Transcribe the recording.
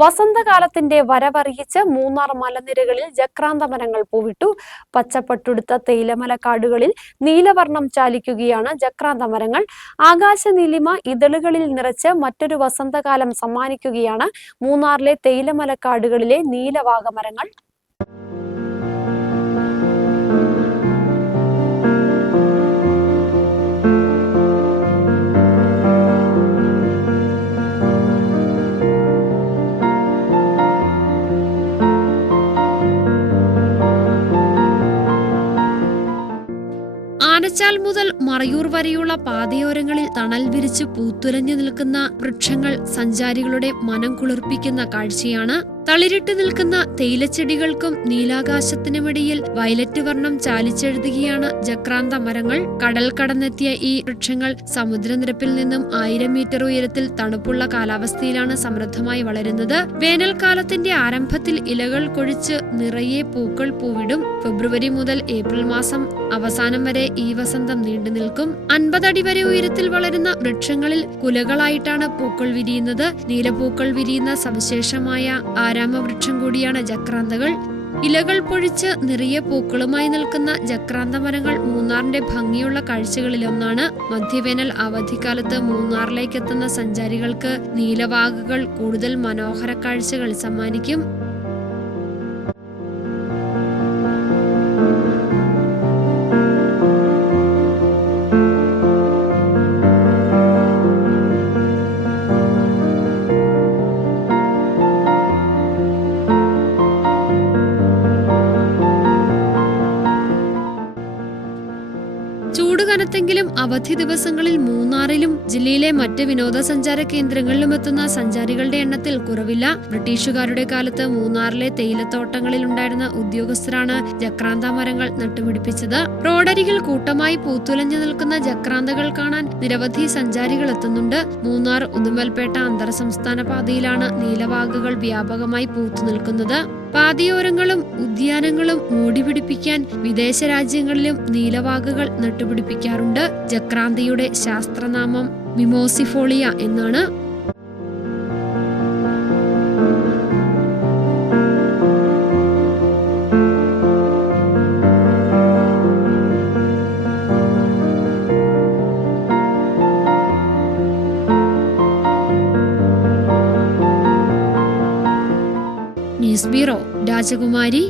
വസന്തകാലത്തിന്റെ വരവറിയിച്ച് മൂന്നാർ മലനിരകളിൽ ജക്രാന്ത മരങ്ങൾ പൂവിട്ടു. പച്ചപ്പട്ടുടുത്ത തേയിലമലക്കാടുകളിൽ നീലവർണം ചാലിക്കുകയാണ് ജക്രാന്ത മരങ്ങൾ. ആകാശനീലിമ ഇതളുകളിൽ നിറച്ച് മറ്റൊരു വസന്തകാലം സമ്മാനിക്കുകയാണ് മൂന്നാറിലെ തേയിലമലക്കാടുകളിലെ നീലവാഗമരങ്ങൾ. ആനച്ചാൽ മുതൽ മറയൂർ വരെയുള്ള പാതയോരങ്ങളിൽ തണൽ വിരിച്ച് പൂത്തുലഞ്ഞു നിൽക്കുന്ന വൃക്ഷങ്ങൾ സഞ്ചാരികളുടെ മനം കുളിർപ്പിക്കുന്ന കാഴ്ചയാണ്. തളിരിട്ട് നിൽക്കുന്ന തേയിലച്ചെടികൾക്കും നീലാകാശത്തിനുമിടയിൽ വയലറ്റ് വർണ്ണം ചാലിച്ചെഴുതുകയാണ് ജക്രാന്ത മരങ്ങൾ. കടൽ കടന്നെത്തിയ ഈ വൃക്ഷങ്ങൾ സമുദ്രനിരപ്പിൽ നിന്നും 1000 മീറ്റർ ഉയരത്തിൽ തണുപ്പുള്ള കാലാവസ്ഥയിലാണ് സമൃദ്ധമായി വളരുന്നത്. വേനൽക്കാലത്തിന്റെ ആരംഭത്തിൽ ഇലകൾ കൊഴിച്ച് നിറയെ പൂക്കൾ പൂവിടും. ഫെബ്രുവരി മുതൽ ഏപ്രിൽ മാസം അവസാനം വരെ ഈ വസന്തം നീണ്ടു നിൽക്കും. 50 അടി വരെ ഉയരത്തിൽ വളരുന്ന വൃക്ഷങ്ങളിൽ കുലകളായിട്ടാണ് പൂക്കൾ വിരിയുന്നത്. നീലപ്പൂക്കൾ വിരിയുന്ന സവിശേഷമായ ആരാമവൃക്ഷം കൂടിയാണ് ജക്രാന്തകൾ. ഇലകൾ പൊഴിച്ച് നിറയെ പൂക്കളുമായി നിൽക്കുന്ന ജക്രാന്ത മരങ്ങൾ മൂന്നാറിന്റെ ഭംഗിയുള്ള കാഴ്ചകളിലൊന്നാണ്. മധ്യവേനൽ അവധിക്കാലത്ത് മൂന്നാറിലേക്ക് എത്തുന്ന സഞ്ചാരികൾക്ക് നീലവാഗകൾ കൂടുതൽ മനോഹര കാഴ്ചകൾ സമ്മാനിക്കും. ചൂട് കനത്തെങ്കിലും അവധി ദിവസങ്ങളിൽ മൂന്നാറിലും ജില്ലയിലെ മറ്റ് വിനോദസഞ്ചാര കേന്ദ്രങ്ങളിലും എത്തുന്ന സഞ്ചാരികളുടെ എണ്ണത്തിൽ കുറവില്ല. ബ്രിട്ടീഷുകാരുടെ കാലത്ത് മൂന്നാറിലെ തേയിലത്തോട്ടങ്ങളിൽ ഉണ്ടായിരുന്ന ഉദ്യോഗസ്ഥരാണ് ജക്രാന്ത മരങ്ങൾ നട്ടുപിടിപ്പിച്ചത്. റോഡരികിൽ കൂട്ടമായി പൂത്തുലഞ്ഞു നിൽക്കുന്ന ജക്രാന്തകൾ കാണാൻ നിരവധി സഞ്ചാരികൾ എത്തുന്നുണ്ട്. മൂന്നാർ ഉദുമൽപേട്ട അന്തർ സംസ്ഥാന പാതയിലാണ് നീലവാഗകൾ വ്യാപകമായി പൂത്തു നിൽക്കുന്നത്. പാതയോരങ്ങളും ഉദ്യാനങ്ങളും മൂടിപിടിപ്പിക്കാൻ വിദേശ രാജ്യങ്ങളിലും നീലവാഗകൾ നട്ടുപിടിപ്പിക്കാറുണ്ട്. ജക്രാന്തയുടെ ശാസ്ത്രനാമം മിമോസിഫോളിയ എന്നാണ്. ന്യൂസ് ബ്യൂറോ, രാജകുമാരി.